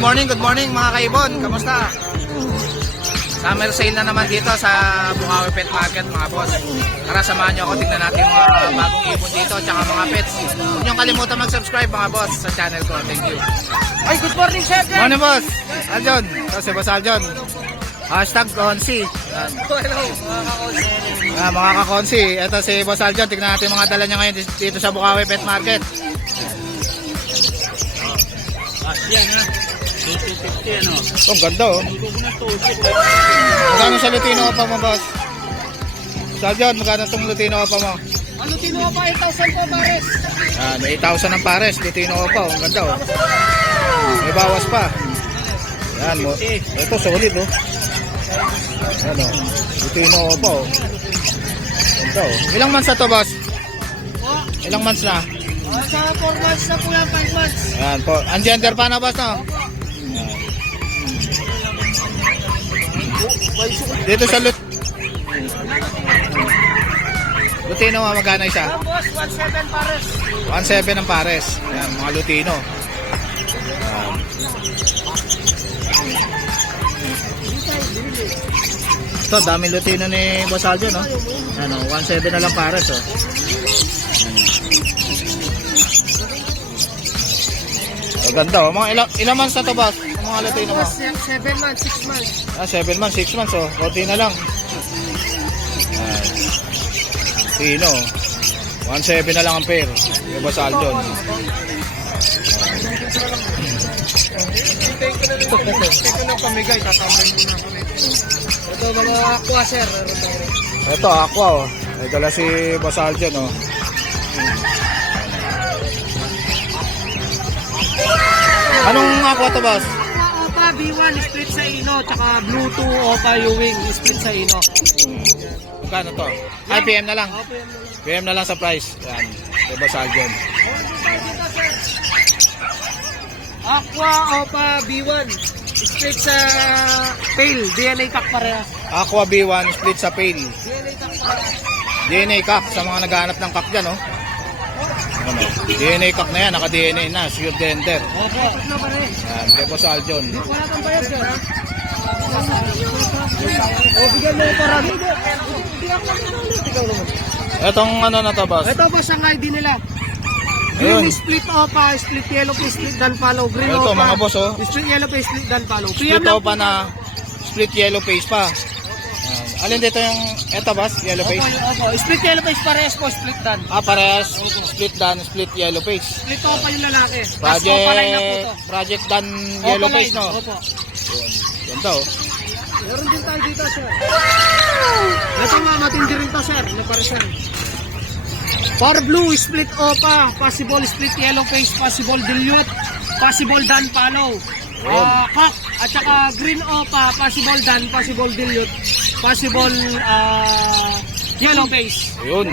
Good morning mga kaibon. Kamusta? Summer sale na naman dito sa Bukawi Pet Market mga boss. Tara samahan nyo ako, tignan natin mga bagong ibon dito tsaka mga pets. Huwag nyo kalimutan mag-subscribe mga boss sa channel ko. Thank you. Ay, good morning, sir. Morning boss. Aljon. Ito si Boss Aljon. Hashtag Konsi. Hello, mga kakonsi. Mga kakonsi. Ito si Boss Aljon. Tignan natin mga dala niya ngayon dito sa Bukawi Pet Market. Yan ha. 250 ano. Oh, ganda oh. Magkano sa Lutino pa mo boss? Aljon, magkano itong Lutino pa mo? Ano tinuha pa? 8,000 po, pares. Yan, 8,000 ang pares. Lutino pa oh. Ang ganda oh. May bawas pa. Yan mo. Ito solid oh. Yan oh. Lutino pa oh. Ganda oh. Ilang months na to boss? Ilang months na? Sa 4 months na po yan, 5 months. Yan po. Ang gender pa na boss no? Dito sa Lutino magkano isa? Yan, boss, 1,700 pares. 1,700 ang pares. Yan, mga Lutino. Ito, daming Lutino ni Boss Aljon, no? Ano, 1,700 na lang pares, oh. Ganda, oh. Mga ilang months na to, boss? Ang mga Lutino mo? 7 months, 6 months. 7 months, 6 months, oh. Konti na lang. Lutino. 1,700 na lang ang pair. Yung Boss Aljon. Ito na pamigay, tatambay muna kami. Ito mga aqua, sir. Ito, aqua, oh. May dala si Boss Aljon, oh. Anong aqua to, boss? Opa B1 split sa ino, tsaka Bluetooth Opa U-Wing split sa ino. Magkano to? Ay, PM na lang. Opa yan. PM na lang sa price. Yan. Si Boss Aljon. Aqua Opa B1 split sa tail, DNA cock parehas. Aqua B1 split sa pale. DNA cock parehas. DNA cock sa mga naghahanap ng cock dyan, oh. Ano? DNA cock na yan. Naka-DNA na. Sure dender. Opo. Ito pa rin. Yan. Si Boss Aljon. Wala kang bayad, sir, ha? O, bigyan mo yung parami. Ikaw naman. Etong ano na to, boss? Ito boss ang ID nila. Ayun. Green split Opa, split yellow face, split dan follow. Green Ito, Opa, mga boss, oh. split yellow face, split dan follow. Split pa na split yellow face pa. Yan. Alin dito yung eto, boss? Yellow face? Opo, split yellow face parehas po, split dan. Parehas. Split dan, split yellow face. Split Opa yung lalaki. Tapos Opa line na po to. Project dan yellow Opa face, line, no? Opo. Ganda, oh. Meron din tayo dito, sir. Ito nga, matindi rin to, sir. Nagparesan. For blue, split Opa, possible split yellow face, possible dilute, possible dan follow. Cock, at saka green Opa, possible dan, possible dilute, possible yellow face. Ayun.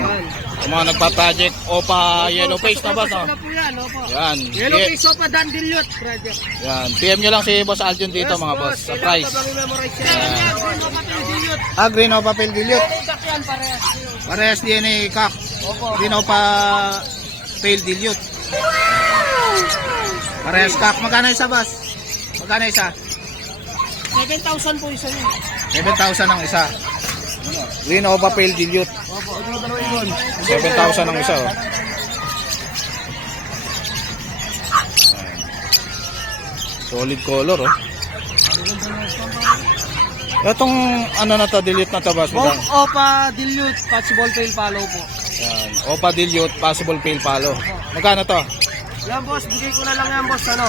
Yung mga nagpa-project Opa yellow face na, boss, no? Ano po yan, Opo. Yan. Yellow face Opa, dan dilute. Project. Yan. PM nyo lang si Boss Aljon dito, mga boss. Sa price. Green Opa, pili dilute. Green Opa pale dilute. DNA cock yan, parehas. Parehas DNA cock. Opo. Green Opa pale dilute. Parehas cock. Magkano isa, boss? Magkano isa? 7,000 po isa yun. 7,000 ang isa. Green Opa pale dilute. Opo, ito na dalawa yun. 7,000 ang isa, oh. Solid color, oh. Itong ano na to, dilute na to, boss? Both Opa dilute, possible tail follow po. Yan. Opa dilute, possible pale follow. Magkano to? Yan boss, bigay ko na lang yan boss, ano,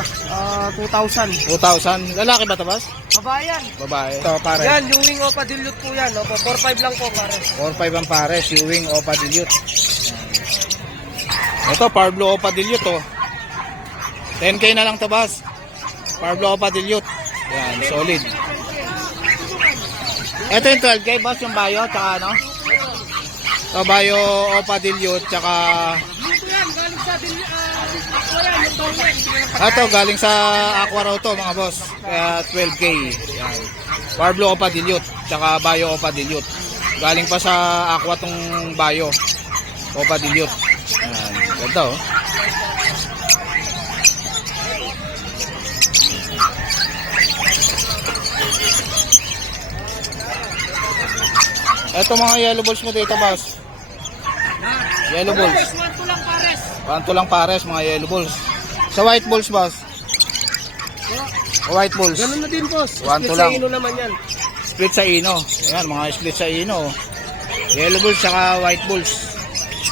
2,000. 2,000. Lalaki ba to, boss? Babayan. Babae. Ito, pare. Yan, yung wing Opa dilute po yan. Opo, 4,500 lang po pare. 4,500 ang pares, Ewing Opa dilute. Ito, Parblo Opa dilute, oh. 10K na lang to, boss. Parblo Opa dilute. Yan, solid. Ito yung 12K, boss, yung Bayo, tsaka ano? Ito, Bayo Opa dilute, tsaka... Dito yan, galing sa Aqua yan, yung toilet. Ito, galing sa Aqua raw to, mga boss. Kaya 12K. Yan. Parblo Opa dilute, tsaka Bayo Opa dilute. Galing pa sa Aqua tong Bayo Opa dilute. Yan. Ganda, oh. Ito mga yellow balls mo dito, boss. Yellow balls. Pares, 1 to lang pares. 1 lang pares, mga yellow balls. Sa white balls, boss. White balls. Ganun na din, boss. 1 to Split lang. sa ino naman yan. Split sa ino. Ayan, mga split sa ino. Yellow balls saka white balls.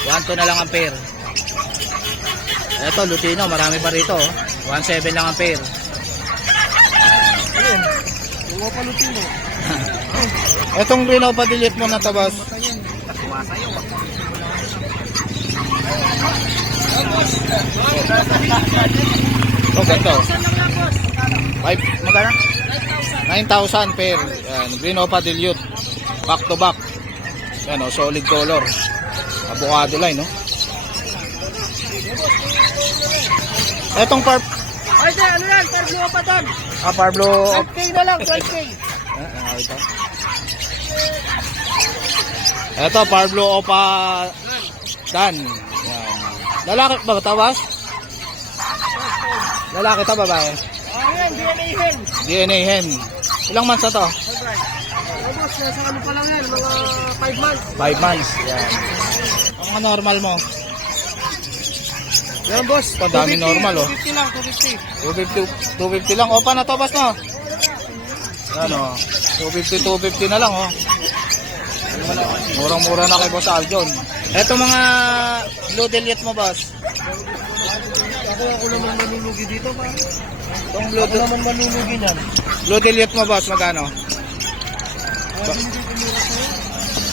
1 na lang ang pair. Ito, Lutino, marami pa rito. 1.7 lang ang pair. Ayun. Yung mga palutin mo. Itong Reno pa-delete mo na to, boss. Ito, ganito. Saan lang lang, boss? 5, magkano? 9,000 pair. Yan, Reno pa-delete. Back to back. Yan, oh, solid color. Avocado line, no? Etong Ay, di, ano yan? Parblo pa doon. Parblo. 12K na lang, 12K. Ito, Parblo Opa Dan. Yan. Lalaki ba ito, boss? Lalaki ito, babae? Ayan, DNA hen. DNA hen. Ilang months na to? Alright. Oh, boss, nasa ano pa lang yan, mga 5 months. 5 months. Yan. Ang mga normal mo? Yan, boss. Ito, dami 250, normal, oh. 250 lang, 250. 250 lang. Opa na to, boss, no? Ano? 250 na lang, oh. Murang-mura na kay Boss Aljon. Ito mga blue delete mo, boss. Ako naman manulugi dito, pa. Itong Ako naman manulugi niyan. blue delete mo, boss, magkano?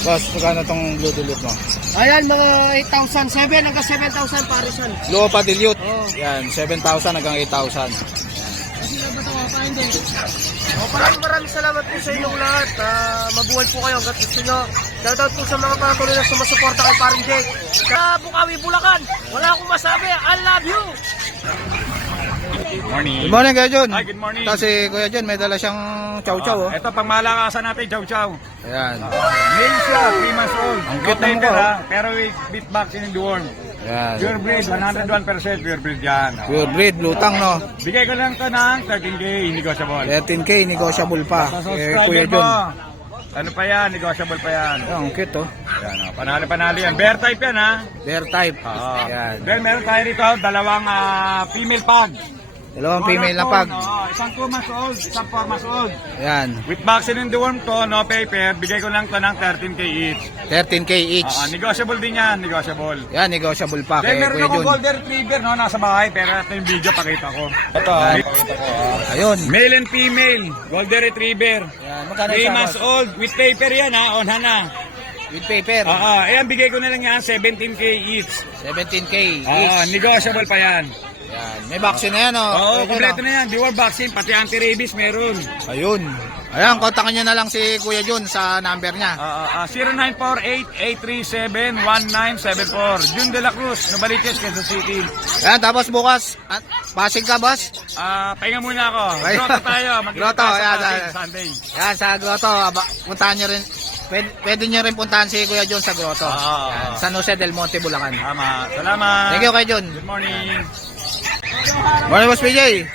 Boss, magkano tong blue delete mo? Ayan, mga 8,007 hanggang 7,000 parisan. Blue pa dilute. Oo. Yan, 7,000 hanggang 8,000. Kasi ba ito, pa hindi? Maraming salamat po sa inyong lahat. Mabuhay po kayo hanggat gusto nyo. Shoutout po sa mga patuloy na sumasuporta kay Paring Jake. Sa Bukawi, Bulacan, wala akong masabi. I love you! Good morning. Good morning, Kuya Jun. Hi, good morning. Tapos si Kuya Jun, may dala siyang chow-chow, oh. Ito, pang malakasan natin, chow chow. Ayan. Male siya, 3 months old. Ang No cute ng taper, mukha, ha. Pero with beat vaccine in the worm. Ayan. Pure breed, 101% pure breed yan. Pure breed, lutang, no? Bigay ko lang to ng 13K, negotiable. 13K, negotiable pa. Sa Eh, subscriber Kuya mo, Jun. ano pa yan, negotiable pa yan. Ayan, ang cute, oh. Yan, oh, panalo yan. Bear type yan, ha. Bear type. Oo. Ayan. Then meron tayo rito, dalawang female pug. Dalawang female na pag. Isang 2 months old, isang 4 months old. Ayan. With vaccine in the worm to, no paper, bigay ko lang to ng 13K each. 13K each. Negotiable din yan, negotiable. Yan, negotiable pa Then kay meron Kuya akong Jun. golden retriever, no, nasa bahay, pero ito yung video, pakita ko. Ito, Ayun. male and female, golden retriever. Yan, magkano 3 isa, months boss? old, with paper yan ha, on na. With paper. Ayan, bigay ko na lang yan, 17K each. 17K each. Negotiable pa yan. Yan. May vaccine na yan, oh. Oo, Kuya Jun, kompleto oh. na yan, dual vaccine, pati anti-rabies meron. Ayun. Ayan, kontakin nyo na lang si Kuya Jun sa number niya. 0948-837-1974. Jun de la Cruz, Novaliches, Quezon City. Ayan, tapos bukas, pasig ka, boss? Pahinga muna ako. Pahinga. Grotto tayo. Grotto, Magkita ayan, sa ayan. Sunday. Yan, sa Grotto. Puntahan nyo rin. Pwede nyo rin puntahan si Kuya Jun sa Grotto. Oo. Yan, San Jose del Monte, Bulacan. Tama. Salamat. Thank you, Kuya Jun. Good morning. Morning, Boss PJ.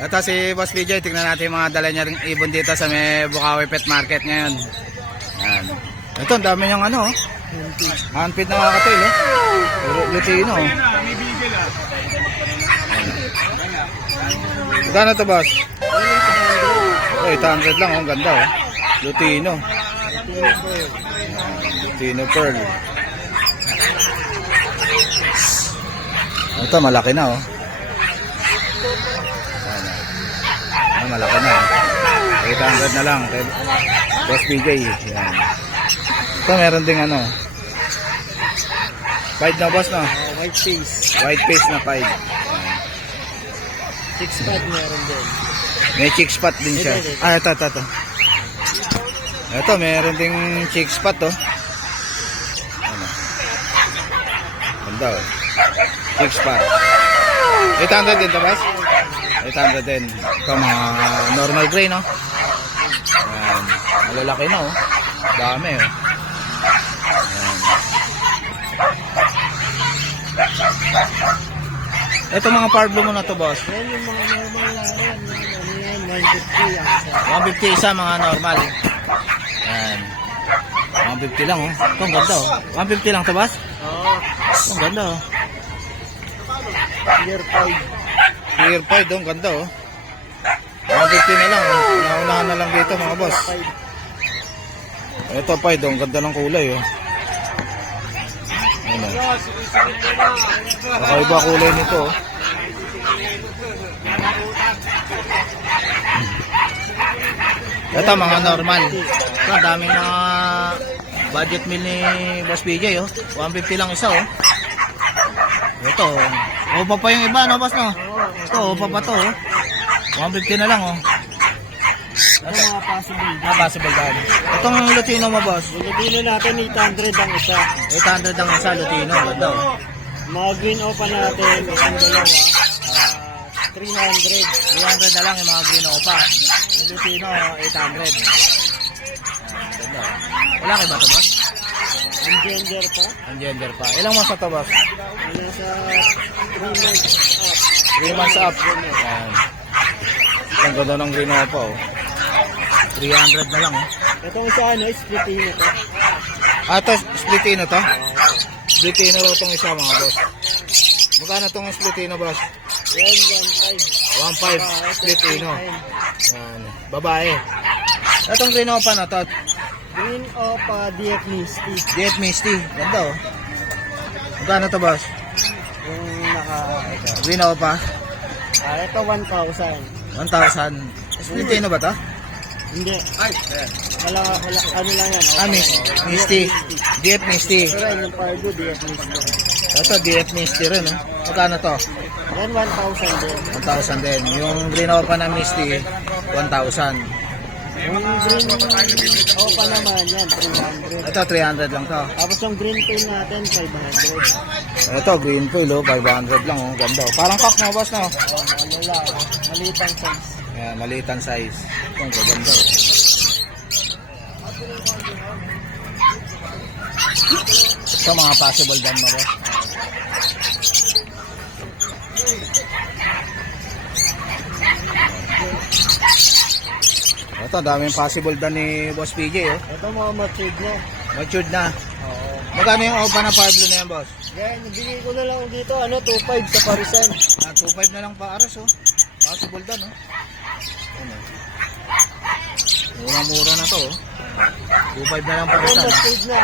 Ito si Boss PJ. Tingnan natin yung mga dala niya ring ibon dito sa may Bukawi Pet Market ngayon. Yan. Ito, ang dami niyang ano, oh. Handpid na mga katil, eh. Lutino, oh. May bigil ah. Magkano to, boss? 800 lang, oh. Ang ganda, oh. Lutino. Lutino Pearl. Ito, malaki na, oh. Malaki na, oh. 800 na lang. Boss PJ. Yan. Ito, meron ding ano. Pied na, boss, no? White face. White face na pied. 6 pack meron din. May chick spot din siya. Ito. Ito, meron ding chick spot, oh. Ano? Ganda, oh. Chick spot. 800 din to, boss? 800 din. Ito, mga normal gray, no? Ayan. Malalaki na, oh. Dami, oh. Ayan. Ito mga parblo mo na to, boss. Yan yung mga normal na yan. Ano yan, 150 ang isa. 150 isa, mga normal. Ayan. 150 lang oh. Ito ang ganda oh. 150 lang to, boss? Oo. Ito ang ganda oh. Year 5. Clear 5 oh, ang ganda oh. 150 na lang oh. Naunahan na lang dito mga boss. Ito 5 oh, ang ganda ng kulay oh. Ano? Kakaiba kulay nito oh. Ito mga normal. Ito daming mga budget meal ni Boss PJ oh. 150 lang isa oh. Ito oh. Opa pa yung iba no boss no? Ito opa pa to oh. 150 na lang oh. Ito mga possible. Possible dahil. Itong Lutino mo boss. Bili natin 800 ang isa. 800 ang isa Lutino. Ganda oh. Mga green opa natin, ang dalawa, 300. 300 na lang yung mga green opa. Yung Lutino 800. Ganda oh. Wala kayo ba ito boss? Ang gender pa, Ang gender pa. Ilang months na ito boss? nasa 3 months up. 3 months up. Ayan. Ang ganda ng green opa oh. 300 na lang oh. Itong isa ano, splitino to. Ito, splitino to? Splitino raw itong isa mga boss. Magkano itong splitino boss? Yan, 1.5 splitino. Ayan. Babae. Itong green opa na to. Green opa, DF Misty. Diet Misty. Ganda oh. Magkano to boss? Yung ito. Green opa. Ito 1,000. 1,000. Splitino ba to? Hindi. Wala, ano lang yan. Ah, Misty. Diet Misty. Pero yan, yung Pardo, DF Misty. Ito, Diet Misty rin oh. Magkano to? Yan, 1,000 din. 1,000 din. Yung green opa na Misty, 1,000. Yung green opa naman, yan, 300. Ito, 300 lang to. Tapos yung green tail natin, 500. Ito, green foil oh, 500 lang oh. Ganda oh. Parang cock mo boss no? Ano lang, malitang size. Ayan, maliit ang size. Ito, ang ganda oh. Ito, mga possible dam na boss. Ito, daming possible dan ni Boss PJ oh. Ito mga matured na. Matured na. Oo. Magkano yung opa na Pablo na yan boss? Yan, bigay ko na lang dito, 2,500 sa parisan. 2.5 na lang pa aras oh. Possible dan oh. Ano? Murang-mura na to oh. 2.5 na lang pa Ito, aras. matured na.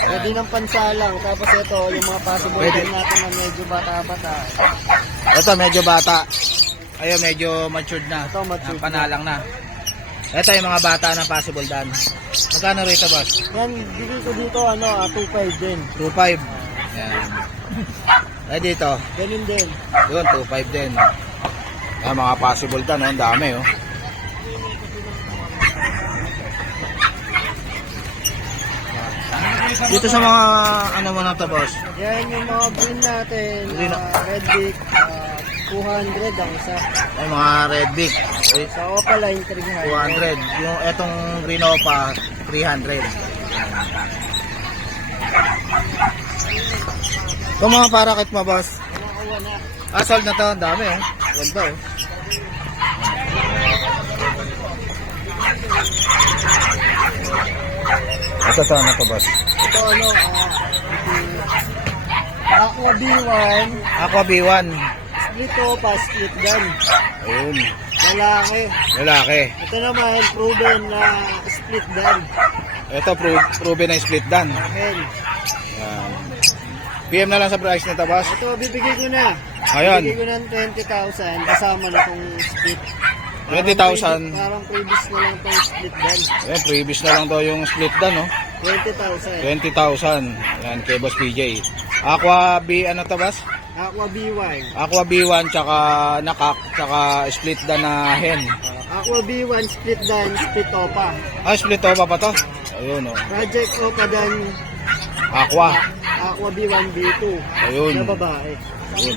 Pwede ng pansalang. Tapos ito, yung mga possible Pwede. din natin na medyo bata-bata. Ito medyo bata. Ayun, medyo matured na. Ito, matured na. Panalang na. Ito yung mga bata na possible dan. Magkano rito boss? Yan, bigay ko dito, 2,500 din. 2.5. Yan. Ay dito. Ganun din. Yun, 2.5 din. Yan, mga possible dan. Ang dami oh. Dito sa mga ano mo na to boss? Yan yung mga green natin. Green. Red Beak, 200 ang isa. Ay, mga red beak. Sa Opaline, 300. 200. Yung etong green opa, 300. Yung mga parakit mo boss? Nakakuha na. Asal na to, ang dami oh. Ganda oh. Ito to, ano to boss? Ito Aqua B1, Aqua B1. split opa, split gun. Ayun. Lalaki. Lalaki. Ito naman, proven na split gun. Ito, proven na split dan. Amen. Yan. PM na lang sa price nito boss. Ito, bibigay ko na. Ayun. Bibigay ko ng 20,000 kasama na itong split. 20,000. Parang previous na lang itong split gun. Ayan, previous na lang daw yung split dan no. 20,000. 20,000. Yan, kay Boss PJ. Aqua B, ano to boss? Aqua B1. Aqua B1, tsaka nakak, tsaka split dan na hen. Aqua B1, split gun, split opa. Ah, split opa pa to? Ayun oh. Project opa dan, Aqua. Aqua B1, B2. Ayun. Na babae. Ayun.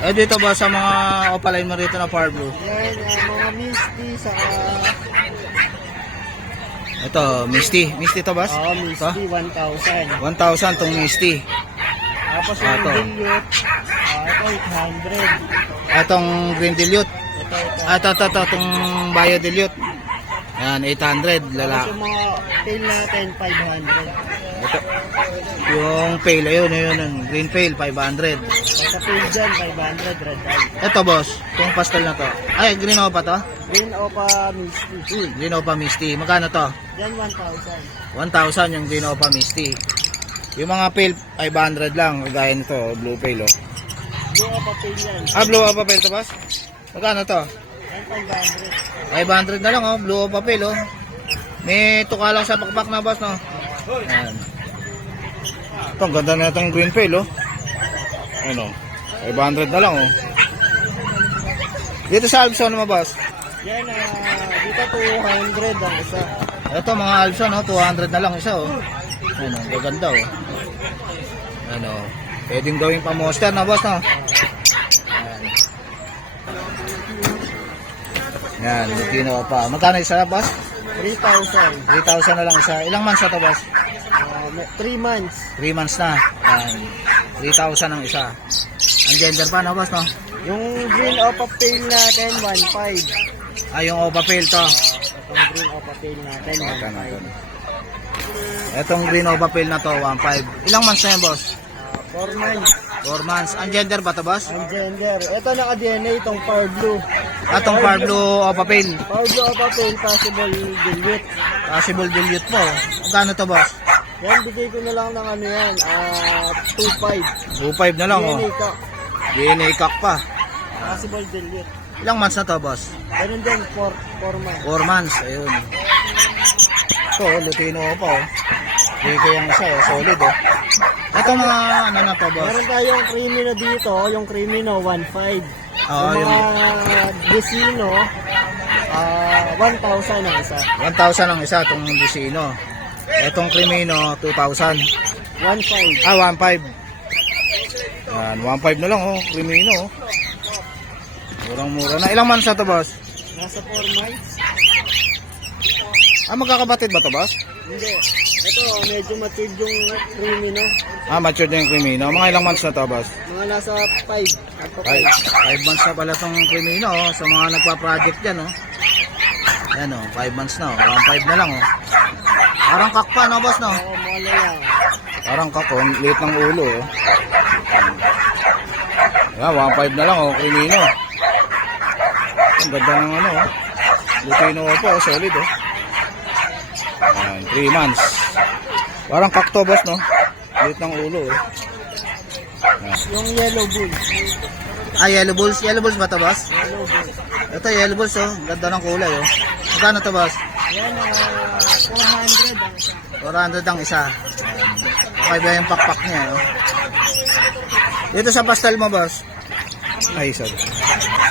Eh dito ba sa mga opaline mo rito na Power Blue? Yan, mga Misty, saka... Ito, Misty. Misty to boss? Misty, 1,000. 1,000 tong Misty. Tapos yung Ito. Dilute, ito 800. Itong Green Dilute. Ito. Ito, itong Bio Dilute. Yan, 800 Tapos lalaki. yung mga tail natin, 500. Ito. Yung pale, ayun, green pale, 500. Sa tail dyan, 500, red eye. Ito boss, yung pastel na to. Ay, green opa to? Green Opa Misty. Green opa misty. Magkano to? Dyan, 1,000. 1,000 yung green opa misty. Yung mga pale, 500 lang. Gaya nito, blue pale, oh. Blue Opa tail yan. Blue opa pale to boss? Magkano to? Yan, 500. 500 na lang, oh. Blue opa pale, oh. May tuka lang sa pakpak na boss, no? Ayan. Ito, ang ganda na itong green pale, oh. Ano? 500 na lang, oh. Dito sa Alpson naman, boss. Yan, dito 200 ang isa. Ito, mga Alpson, oh. 200 na lang isa, oh. Ano, gaganda, oh. Ano, pwedeng gawing pa-monster na, boss, no? Ayan. Yan, Lutino pa. Magkano isa, boss? 3,000. 3,000 na lang isa. Ilang months na to, boss? 3 months. 3 months na. Yan. 3,000 ang isa. Ang gender pa, no, boss, no? Yung Green Opa tail natin, 1,500. Yung Opa Pale to. Itong Green Opa tail natin, 1,500. Itong green Opa Pale na to, 1,500. Ilang months na yan, boss? 4 months. 4 months. Ang gender ba to, boss? Ang gender. Ito naka-DNA, itong Power Blue. Atong Far Blue Opa Pale. Power Blue Opa tail, possible dilute. Possible dilute po. Magkano to, boss? Yan, bigay ko na lang ng ano yan, 2,500. 2,500 na lang, oh. DNA ka. DNA cock pa. Possible dilute. Ilang months na to, boss? Ganun din, 4 months. 4 months. Ayun. Ito, Lutino pa, oh. Dito yung isa, oh. Solid, oh. Ito mga ano na to, boss? Meron tayong creamy na dito, yung creamy no, 1,500. Oo, yung yung mga Decino, 1,000 ang isa. 1,000 ang isa, itong Lucino. Itong Crimino, 2,000. 1,500. 1,500. Yan, 1,500 na lang, oh. Crimino, oh. Murang-mura na. Ilang months na to, boss? Nasa 4 months. Magkakabatid ba to, boss? Hindi. Ito, medyo matured yung creamy no. Matured na yung Crimino. Mga ilang months na to, boss? Mga nasa 5. 5 months na pala itong Crimino, oh. Sa mga nagpa-project dyan, oh. Yan, oh. 5 months na, oh. 1,500 na lang, oh. Parang kakpa, no, boss, no? Oo, mga lang. Parang kako, liit ng ulo, oh. Yan, 1,500 na lang, oh. Crimino. Ang ganda ng ano, oh. Lutino po, oh. Solid, oh. Yan, 3 months. Parang kakto, boss, no? Liit ng ulo, oh. Yan. Yung yellow bull. Yellow bulls. Yellow bulls ba to, boss? Yellow bull. Ito, yellow bulls, oh. Ganda ng kulay, oh. Magkano to, boss? Yan, 400 ang isa. 400 ang isa. Okay ba yung pakpak niya, oh? Dito sa pastel mo, boss? Ay, sorry.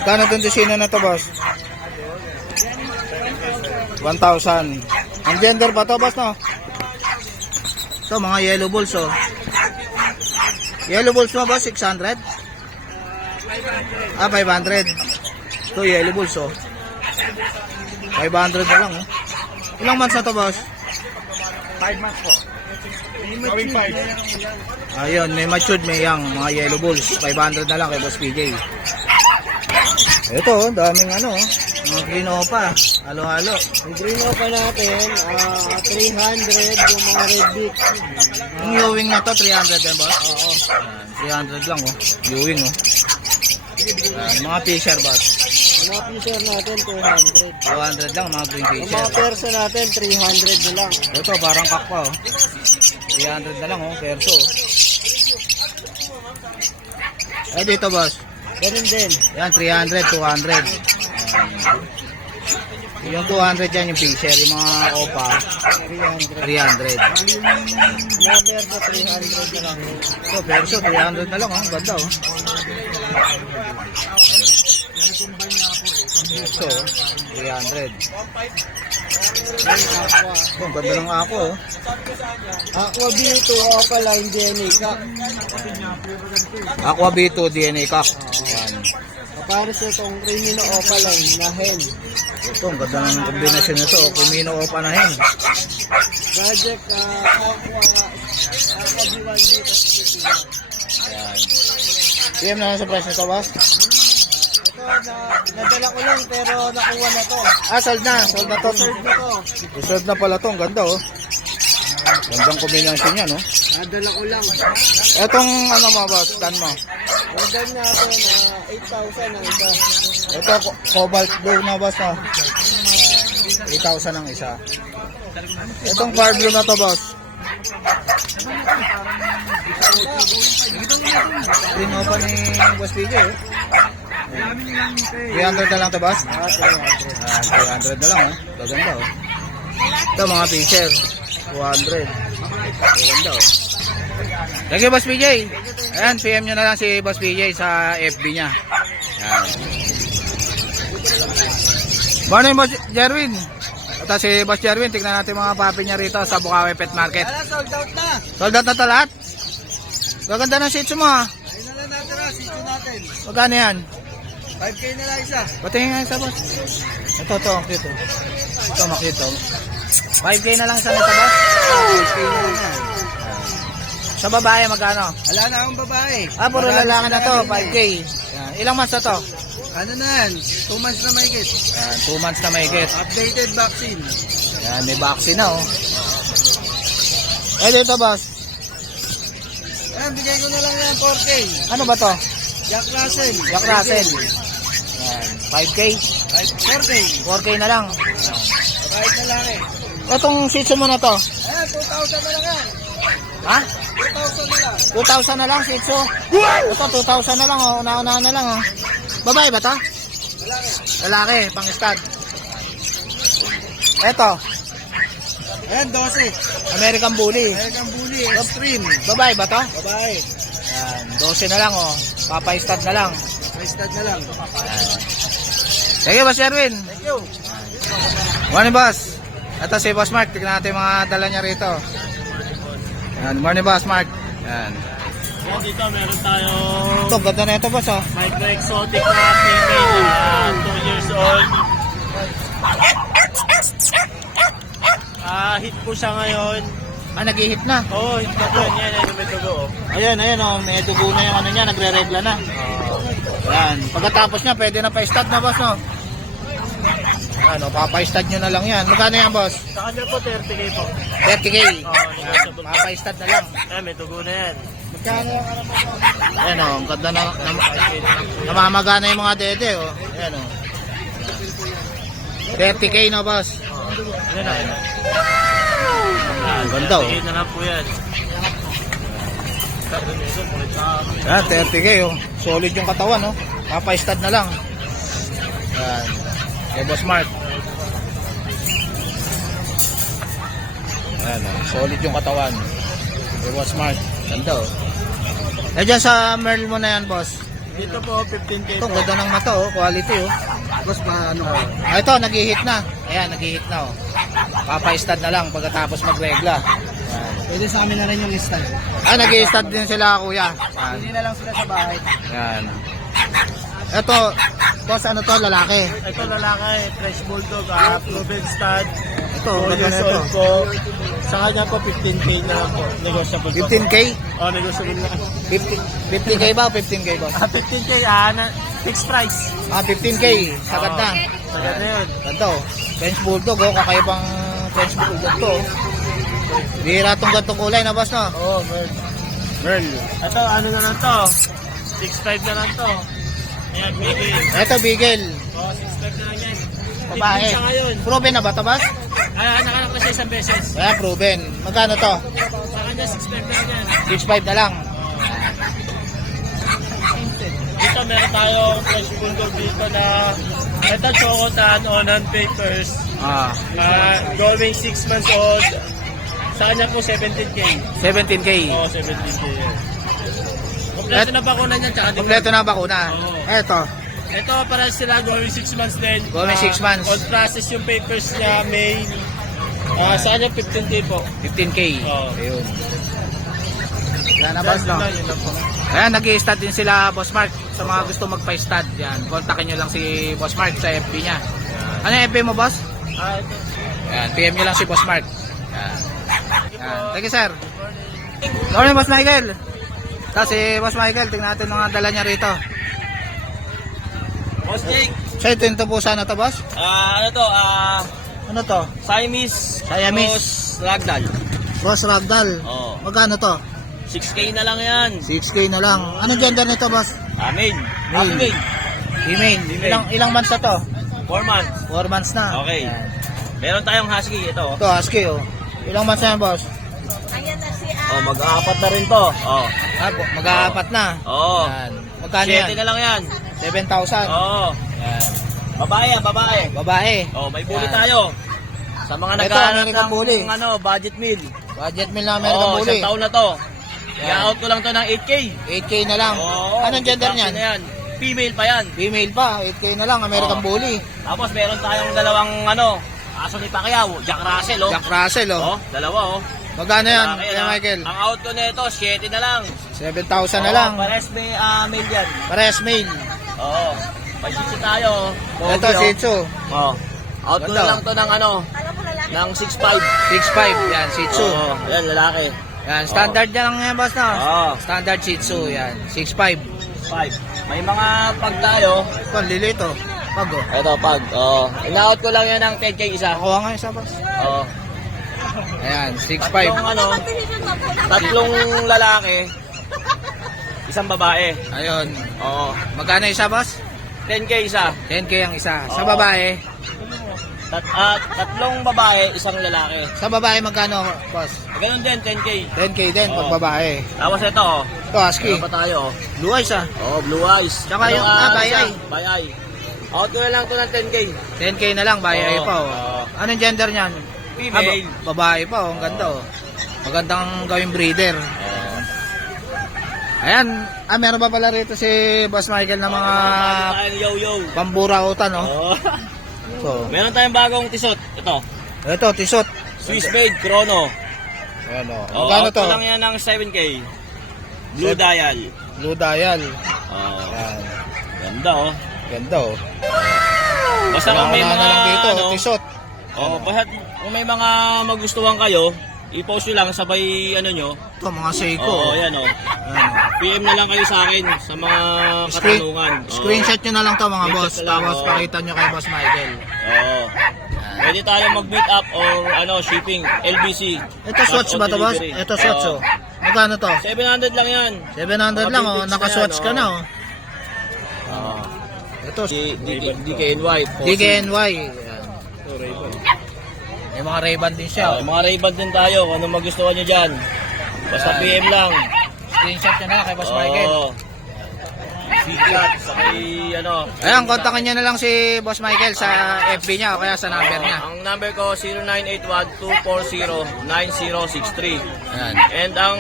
Magkano itong Decino na to, boss? 1,000. Ang gender ba to, boss, no? Ito, mga yellow bulls, oh. Yellow bulls mo, boss? 600? 500. Ito, yellow bulls, oh. 500 na lang, oh. Ilang months na to, boss? 5 months po. Gawing 5. Ayun, may matured, may young, mga yellow bulls. 500 na lang kay Boss PJ. Ito, daming ano, mga green opa. Halo-halo. Yung green opa natin, 300 yung mga red beak. Yung Ewing na to, 300 din, boss? Oo. Yan, 300 lang, oh. Ewing, oh. Yan, mga fisher, boss. Yung mga fisher natin, 200. 200 lang, mga green Yung fisher. mga perso natin, 300 na lang. Ito, parang kakpa, oh. 300 na lang, oh, perso. Eh, dito, boss. Ganun din. Yan, 300, 200. Yung 200 yan yung fisher, yung mga opa, 300. 300. Mga perso, 300 na lang. So, perso, 300 na lang, oh. Ganda, oh. Perso, 300. Oh, ganda ng ako, oh. Aqua B2, opa lang, DNA ka. Aqua B2 DNA Cock. Yan. Para sa itong creamy na opa lang, na hen. Ito, ang ganda ng kombinasyon nito. Kumino opa na hen. Project, Aqua B1 dito. Ayan. PM na lang sa price nito, boss. Ito, nadala ko lang pero nakuha na to. Sold na to. Reserve na to. Reserve na pala to, ang ganda oh. Gandang combination niya, no? Nadala ko lang. Etong ano mo, boss, dan mo. Order na ako na 8,000 ang isa. Ito, cobalt blue na, boss, no? 8,000 ang isa. Itong far blue na to, boss. Rin open ni Boss PJ, eh. 300 na lang to, boss? 300 na lang, oh. Gaganda, oh. Ito, mga fisher. 200. Gaganda, oh. Thank you, Boss PJ. Ayan, PM nyo na lang si Boss PJ sa FB niya. Ayan. Morning, Boss Jerwin. Ito si Boss Jerwin. Tignan natin mga papi niya rito sa Bukawi Pet Market. Sold out na. Sold out na to lahat? Gaganda ng shih tzu mo, ha? Ayun na lang natin ha, sityo natin. Magkano yan? 5K na lang isa. Patingin nga isa, boss. Ito, cute, oh. Ito, makita, oh. 5K na lang isa nito, boss? 5K na lang yan. Sa babae, magkano? Wala na akong babae. Puro lalaki na to, 5K. Yan. Ilang months na to? Ano na yan? 2 months na mahigit. Yan, 2 months na may get. Updated vaccine. Yan, may vaccine na, oh. Dito, boss. Ayan, bigay ko na lang yan 4K. Ano ba to? Jack Russell. Jack Russell. Yan, 5K. 4K. 4K na lang. Kahit na lang eh. Itong shih tzu mo na to? Ayan, 2,000 na lang yan. Ha? 2,000 na lang. 2,000 na lang, shih tzu. Ito, 2,000 na lang, oh. Una-una na lang, oh. Babae ba to? Lalaki. Lalaki, pang stud. Ito, Ayan, 12. American Bully. American Bully, Extreme. Babae ba to? Babae. Yan, 12 na lang, oh. Papa-stud na lang. May stud na lang. Thank you, Boss Erwin. Thank you. Morning, boss. Ito si Boss Mark. Tignan natin yung mga dala niya rito. Yan, morning, Boss Mark. Yan. Yan, dito meron tayo Ito, ganda na ito, boss, oh. micro exotic na female na 2 years old. Hit po siya ngayon. Nag-hit na. Oh, hit na po. Yan, may dugo. Ayan, oh. May dugo na yung ano niya. Nagre-regla na. Yan. Pagkatapos niya, pwede na pa-stud na, boss, no? Ano, papa-stud nyo na lang yan. Magkano yan, boss? Sa kanya po, 30K po. 30K. Yan, Papa-stud na lang. may dugo na yan. Magkano yung ano po? Ayan, oh. Ang ganda na, namamagana yung mga dede, oh. Ayan, oh. 30K na, boss. Yan na. Ang ganda, oh. na lang po yan. Yan, 30K, oh. Solid yung katawan, oh. Papa-stud na lang. Yan. Kay Boss Mark. Yan, oh. Solid yung katawan. Kay Boss Mark. Ganda, oh. Diyan sa Merl mo na yan, boss. Dito po, 15K Ito, po. ganda ng mata, oh. Quality, oh. Boss, paano ka? Ito, nag-hit na. Ayan, nag-hit na, oh. Papa-stud na lang pagkatapos magregla. Yan. Pwede sa amin na rin yung stud. Nag-i-stud din sila, kuya. Yan. Hindi na lang sila sa bahay. Yan. Ito, boss, ano to, lalaki? Ito lalaki, fresh bulldog, proven stud. Ito, 4 ganda years na ito. old po. Sa kanya po, 15K na lang po. Negotiable po. 15K? Oh, negotiable na. 50K ba o 15K, boss? 15K, fixed price. 15K. Sagad na. Sagad na yun. Ganito, French Bulldog, oh. Kakaibang French Bulldog to, oh. Bihira itong gantong kulay na, boss, no? Oo, Merl. Merl. Ito, ano na lang to? 6'5 na lang to. Ayan, bigay. Ito, Beagle. Oh, 6'5 na lang yan. Babae. 15 siya ngayon. Proven na ba ito, boss? Nakanak na siya isang beses. Ayan, proven. Magkano to? Sa kanya, 6'5 na lang yan. 6.5 na lang. Dito meron tayong fresh bulldog dito na ito chocotan on papers. Going 6 months old. Sa kanya po 17K. 17K. Oo, 17K yan. Kompleto na bakuna niya tsaka Kompleto na bakuna. Oo. Ito. Ito para sila going 6 months din. Going 6 months. On process yung papers niya May. Sa kanya 15K po. 15K. Oo. Ayun. Yan na, boss, no? Yun na po. Ayan, nag-i-stud din sila, Boss Mark. Sa mga gusto magpa-stud, yan. Kontakin nyo lang si Boss Mark sa FB niya. Ano yung FB mo, boss? Ito. Yan, PM nyo lang si Boss Mark. Yan. Yan. Thank you, sir. Morning, Boss Michael. Ito si Boss Michael, tingnan natin mga dala niya rito. Boss Jake, So, ito yung pusa na to, boss? ano to, Ano to? Siamese. Siamese. Boss Ragdoll. Boss Ragdoll. Oo. Magkano to? 6K na lang yan. 6K na lang. Anong gender nito, boss? Male. Male. Male. Female. Female. Ilang months na to? 4 months. 4 months na. Okay. Yan. Meron tayong husky. Ito. Ito, husky, oh. Ilang months na yan, boss? Oh, mag-aapat na rin to. Oh. Mag-aapat na. Oo. Yan. Magkano yan? 7 na lang yan. 7,000. Oo. Yan. Babae yan, babae. Babae. Oh, may bully Yan. tayo. Sa mga Ito, naghahanap American bully. ng budget meal. Budget meal na American Oo, Bully. isang taon na to. Yan. I-out ko lang to ng 8K. 8K na lang. Oo. Anong gender vaccine niyan? na yan. Female pa yan. Female pa, 8K na lang, American Oo. Bully. Tapos meron tayong dalawang aso ni Pacquiao, Jack Russell, oh. Jack Russell, oh. Oh, dalawa, oh. Magkano yan, Lalaki Kuya ah. Michael? Ang out ko nito, 7 na lang. 7,000 na lang. Pares may male yan. Parehas male. Oo. May sisi tayo. oh. Ito, Shih Tzu. Oh. Out ko Ganda. na lang to ng ng 6'5". 6'5", yan, Shih Tzu. Oo, ayan, lalaki. Yan, standard yan lang yan, boss, na. Oo. Standard Shih Tzu, yan. 6'5". 5. May mga pag tayo. Ito, lilit, oh. Pag, oh. Ito, pag. Oo. In-out ko lang yan ng 10K isa. Nakuha nga isa, boss. Oo. Ayan, 6'5". Tatlong lalaki. Isang babae. Ayun. Oo. Magkano isa, boss? 10K isa. 10K ang isa. Sa Oo. babae? Tatlong babae, isang lalaki. Sa babae, magkano, boss? Ganun din, 10K. 10K din, pag Oo. babae. Tapos ito, oh. Ito, husky. Meron pa tayo, oh. Blue eyes, ah. Oh, blue eyes. Tsaka yung- bayay. Bayay. Out ko na lang to ng 10K. 10K na lang, bayay Oo. pa, oh. Oo. Anong gender niyan? Female. Babae pa, oh. Ang ganda, oh. Magandang gawing breeder. Ayan, meron pa pala rito si Boss Michael na mga Tayo yo-yo. pamburautan, oh. Oh. So, Meron tayong bagong tisot. Ito. ito, tisot. Swiss made chrono. Ayan, oh. Oh, Magkano out to? ko lang yan ng 7K. Blue dial. Blue dial. Oh. Ayan. Ganda, oh. Ganda, oh. Basta kung may Wala mga na lang dito, ano, tisot. oh, basta kung may mga magustuhan kayo, i-post nyo lang sabay ano nyo. Ito, mga Seiko. Oo, yan oh. Ayan, oh. PM na lang kayo sa akin sa mga katanungan. Oo. Screenshot nyo na lang to, mga boss. Screenshot na lang, Tapos oo. pakita nyo kay Boss Michael. Oo. Pwede tayo mag-meet up or ano, shipping, LBC. Ito, swatch ba to, boss? Delivery. Ito, swatch, Oo. oh. Magkano to? 700 lang yan. 700 lang, oh. Mga Nakaswatch vintage ka na na, yan, oh. Oo. Ito, DKNY. DKNY. Ayan. May mga Ray-Ban din siya, oh. Mga Ray-Ban din tayo kung ano magustuhan nyo dyan. Basta Yan. PM lang. Screenshot nyo na kay Boss Michael. Oo. Sikat sa kay ano. Ayan, kontakin nyo na lang si Boss Michael sa FB niya o kaya sa number niya. Ang number ko 0981-240-9063. Ayan. And ang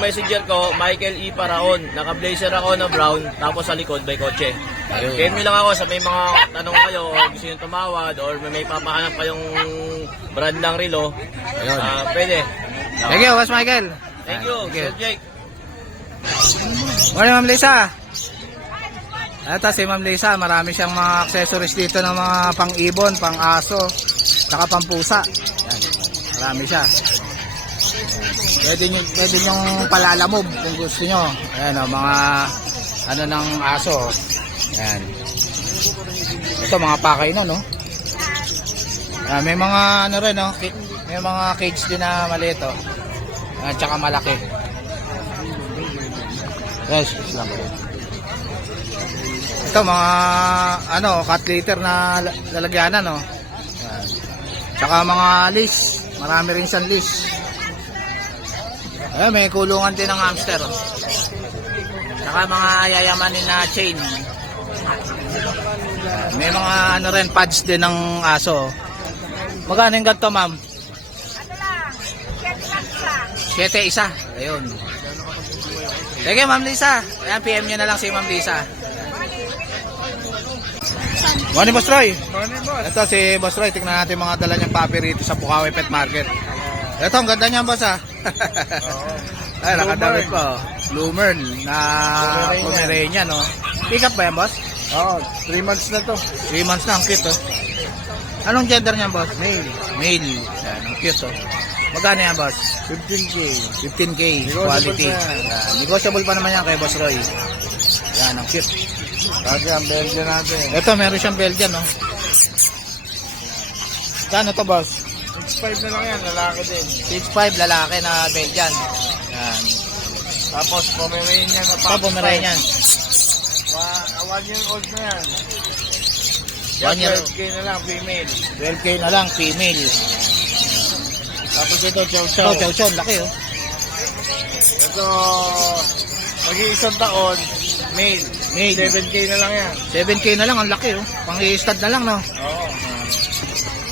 messenger ko, Michael E. Paraon. Naka-blazer ako na brown, tapos sa likod may kotse. Ayun. PM nyo lang ako sa may mga tanong kayo, o gusto nyo tumawad, or may papahanap kayong brand ng relo. Ayun. Pwede. Thank you, Boss Michael. Thank you, Thank you. Sir Jake. Morning, Ma'am Lisa. Ito si Ma'am Lisa, marami siyang mga accessories dito ng mga pang-ibon, pang-aso, saka pang-pusa. Yan, marami siya. Pwede nyong palalamob kung gusto nyo. Ayan o, mga ano ng aso. Yan. Ito, mga pakay na, no? May mga ano rin, no? May mga cage din na maliit, oh. At saka malaki. Yes, lang po. Ito mga ano, cat litter na lalagyanan, no. Yan. Tsaka mga leash, marami rin siyang leash. May kulungan din ng hamster, oh. Tsaka mga yayamanin na chain. May mga ano rin pads din ng aso. Magkano yung ganito, ma'am? 7 isa. Ayun. Sige, Ma'am Lisa. Ayan, PM nyo na lang si Ma'am Lisa. Morning, Boss Roy. Morning, boss. Ito si Boss Roy. Tignan natin mga dala niyang puppy rito sa Pukawi Pet Market. Ito, ang ganda niyan, boss, ha? Ay, nakadamit pa. Blue Mern na Pomeranian, no? Pick up ba yan, boss? Oo, 3 months na to. 3 months na, ang cute, oh. Anong gender niyan, boss? Male. Male. Yan, ang cute, oh. Magkano yan, boss? 15K. 15K Negotiable quality. pa yan. Yan. Negotiable pa naman yan kay Boss Roy. Yan, ang cute. Kasi ang Belgian natin. Ito, meron siyang Belgian, no? Kano to, boss? 6'5 na lang yan, lalaki din. 6'5", lalaki na Belgian. Yan. Tapos Pomeranian na Ito, Pomeranian. 1 year old na yan. 1 year 12K na lang, female. 12K na lang, female. Tapos ito, chow Ito, chow. chow chow, laki, oh. Ito, mag-iisang taon, male. Male. 7K na lang yan. 7K na lang, ang laki, oh. Pang-i-stud na lang, no? Oo.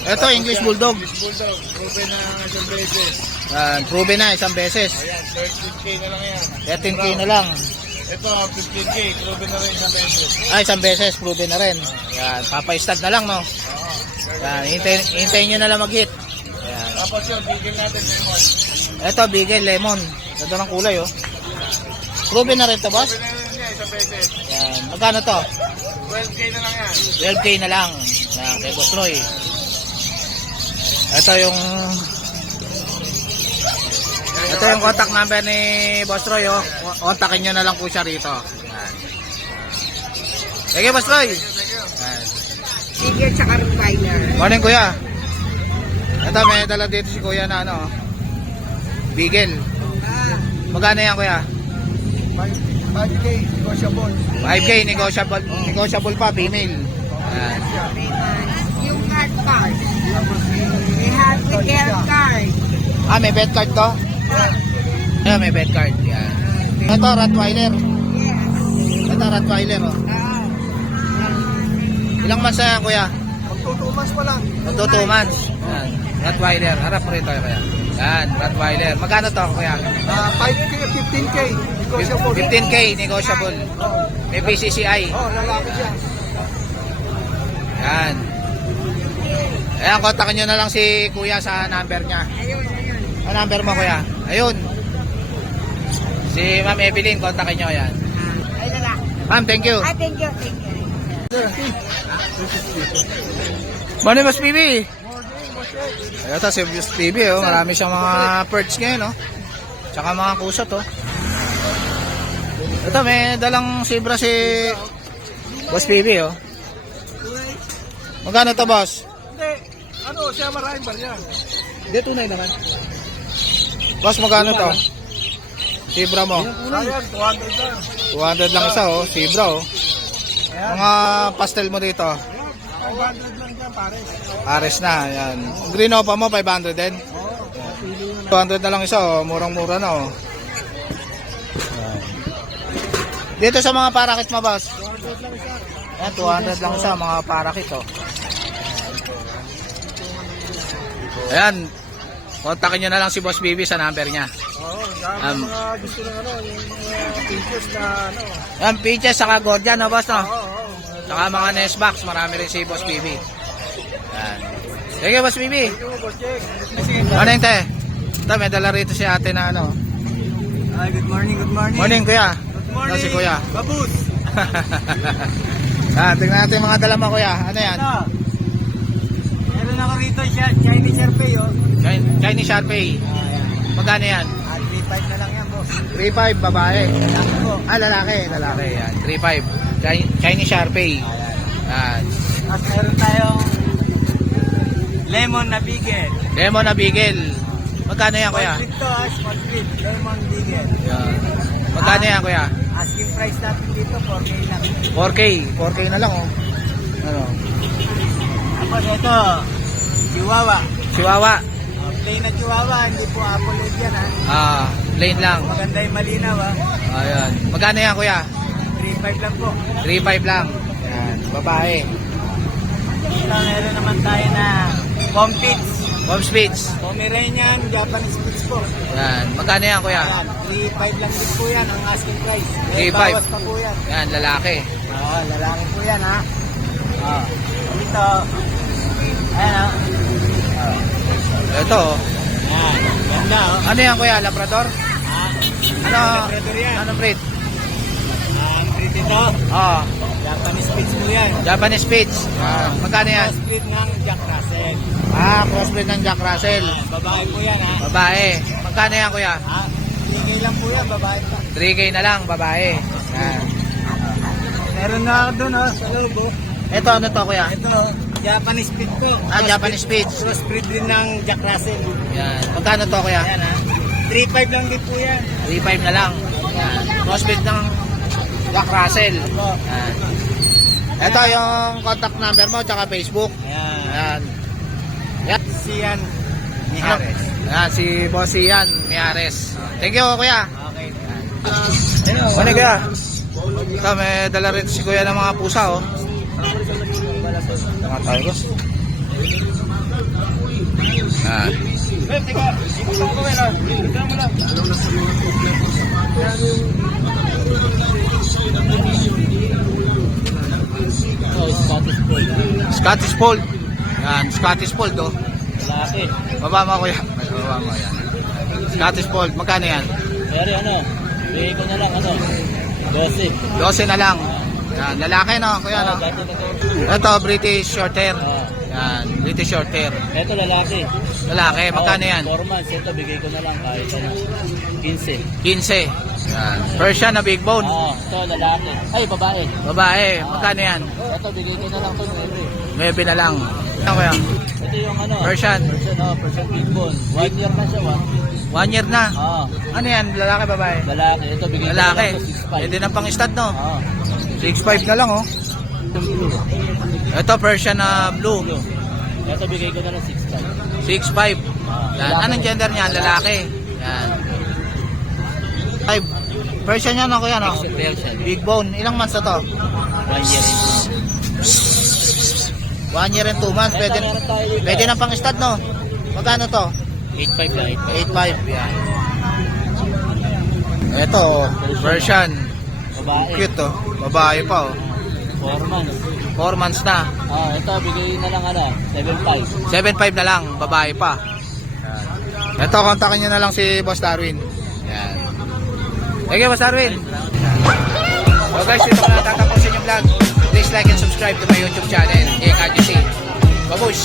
Ito, English Bulldog. Bulldog, proven na isang beses. Yan, proven na, isang beses. Ayan, 13K na lang yan. 13K na lang. Ito, 15K, proven na rin isang beses. Ay, isang beses, proven na rin. Yan, papa-stud na lang, no? Yan, hintayin nyo na lang mag-hit. Yan. Tapos yun, bigyan natin lemon. Ito, bigel, lemon. Ganda ng kulay, oh. Proven na rin to, boss? Proven na rin niya, isang beses. Yan, magkano to? 12K na lang yan. 12K na lang. Yan, kay Boss Roy. Ito yung contact number ni Boss Roy, oh. Kontakin nyo na lang po siya rito. Yan. Sige, Boss Roy. Yan. Sige, tsaka Rottweiler. Morning, kuya. Ito, may dala dito si kuya na ano, Beagle. Magkano yan, kuya? 5K, negotiable. 5K, negotiable pa, female. Yan. Yung card card. We have the care card. Ah, may bed card to? Yeah, may bed card. Yan. Ito, Rottweiler. Yes. Ito, Rottweiler, oh. Ilang months na yan, kuya? Magtutumas pa lang. Magto 2 months. Yan. Rottweiler. Harap mo rito, kuya. Yan, Rottweiler. Magkano to, kuya? 5K, 15K, negotiable. 15K, negotiable. May PCCI. Lalaki siya. Yan. Ayan, kontakin nyo na lang si kuya sa number niya. Ayun. Ang number mo, kuya? Ayun. Si Ma'am Evelyn, kontakin nyo. Yan. Ay, lala. Ma'am, thank you. Ah, thank you, thank you. Morning, Boss PB. Ito si Boss PB, oh. Marami siyang mga perch ngayon, oh. Tsaka mga kusot, oh. Ito, may dalang sibra si Boss PB, oh. Magkano to, boss? Hindi, siya maraming ba yan? Hindi, tunay naman. Boss, magkano to? Sibra mo? Sayang, 200 lang. 200 lang isa, oh. Sibra, oh. Mga pastel mo dito. 500 lang dyan, pare. Pares na, yan. Green opa mo, 500 din? 200 na lang isa, oh. Murang-mura na, oh. Yan. Dito sa mga parakit mo, boss? Yan, 200 lang isa, mga parakit, oh. Ayan. Kontakin nyo na lang si Boss BB sa number niya. Oo, dami mga gusto ng yung mga features na Yan, peaches, saka gordian, no, boss, no? Oo. Saka mga nest box, marami rin si Boss BB. Yan. Sige, Boss BB. Morning, te. Ito, may dala rito si ate na ano. Hi, good morning, good morning. Morning, kuya. Good morning. Ito si kuya. Babus. Tingnan natin yung mga dala mo, kuya. Ano yan? Meron ako rito siya, Chinese Sharpei, oh. Chinese Sharpei. Magkano yan? 3.5 na lang yan, boss. 3.5, babae. Lalaki po. Ah, lalaki. Lalaki, yan. 3.5. Chinese Sharpei. Yan. At meron tayong lemon na bigel. Lemon na Beagle. Magkano yan, kuya? Small to, small breed, lemon bigel. Yan. Magkano yan, kuya? Asking price natin dito, 4K lang. 4K. 4K na lang, oh. Ano? Tapos ito, Chihuahua. Chihuahua. Plain na Chihuahua, hindi po apple egg yan, ha. Ah, plain lang. Maganda yung malinaw, ha. Ayan. Magkano yan, kuya? 3.5 lang po. 3.5 lang. Yan. Babae. Dito meron naman tayo na Pompits. Home speeds. Pomeranian, Japanese Spitz po. Yan. Magkano yan, kuya? Ayan, 3.5 lang din po yan ang asking price. 3.5. Bawas pa po yan. Yan, lalaki. Oo, lalaki po yan, ha. Dito. Ayan, ha. Ito, oh. Ayan, ganda, oh. Ano yan, kuya? Labrador? Ano? Labrador yan. Anong breed? Ang breed ito, Ah, Japanese Spitz po yan. Japanese Spitz. Ah, magkano yan? Cross breed ng Jack Russell. Ah, crossbreed ng Jack Russell. Ayan, babae po yan, ha. Babae. Magkano yan, kuya? 3K lang po yan, babae pa. 3K na lang, babae. Yan. Meron na ako doon, sa loob, oh. Ito, ano to, kuya? Ito, Japanese Spitz ko. Japanese Spitz. Crossbreed din ng Jack Russell. Yan. Magkano to, kuya? Ayan, ha. 3.5 lang din po yan. 3.5 na lang. Yan. Crossbreed ng Jack Russell. Yan. Ito yung contact number mo, tsaka Facebook. Ayan. Yan. Yan. Sian Mijares. Yan, si Boss Ian Mijares. Thank you, kuya. Okay. Ano kuya? Ito, may dala rin si kuya ng mga pusa, oh. Mga Taurus. Yan. Scottish Fold. Yan, Scottish Fold, oh. Lalaki. Baba mo, kuya. Baba mo, yan. Scottish Fold, magkano yan? Pero bigay ko na lang, 12. 12 na lang. Yan, lalaki, no, kuya, no? Ito, British Short Hair. Yan, British Short Hair. Ito lalaki. Lalaki, magkano yan? 4 months. Ito bigay ko na lang kahit 15. 15. Yan, Persian na big bone. Ito lalaki. Ay, babae. Babae, magkano yan? Ito bigay ko na lang to 9. 9 na lang. Ano kuya? Ito yung Persian. Persian big bone. 1 year na siya, 1 year na. Ano yan, lalaki, babae? Lalaki. Ito bigay ko na Lalaki. lang to 6.5. Pwede na pang stud, no? 6.5 na lang, oh. Ito, Persian na blue. Ito bigay ko na lang 6.5. 6.5. Yan. Anong gender niya? Lalaki. Yan. 5. Persian yan, no, kuya, no? Persian. Big bone. Ilang months na to? 1 year. 1 year and 2 months. Pwede, pwede na pang stud, no? Magkano to? 8.5 lang. 8.5. Yan. Ito, oh, Persian. Babae. Cute, oh. Babae pa, oh. 4 months. 4 months na. Ito bigay na lang 7.5. 7.5 na lang, babae pa. Yan. Ito, kontakin nyo na lang si Boss Darwin. Yan. Thank you, Boss Darwin. So guys, dito ko na tatapusin yung vlog. Please like and subscribe to my YouTube channel, JKGC. Babush!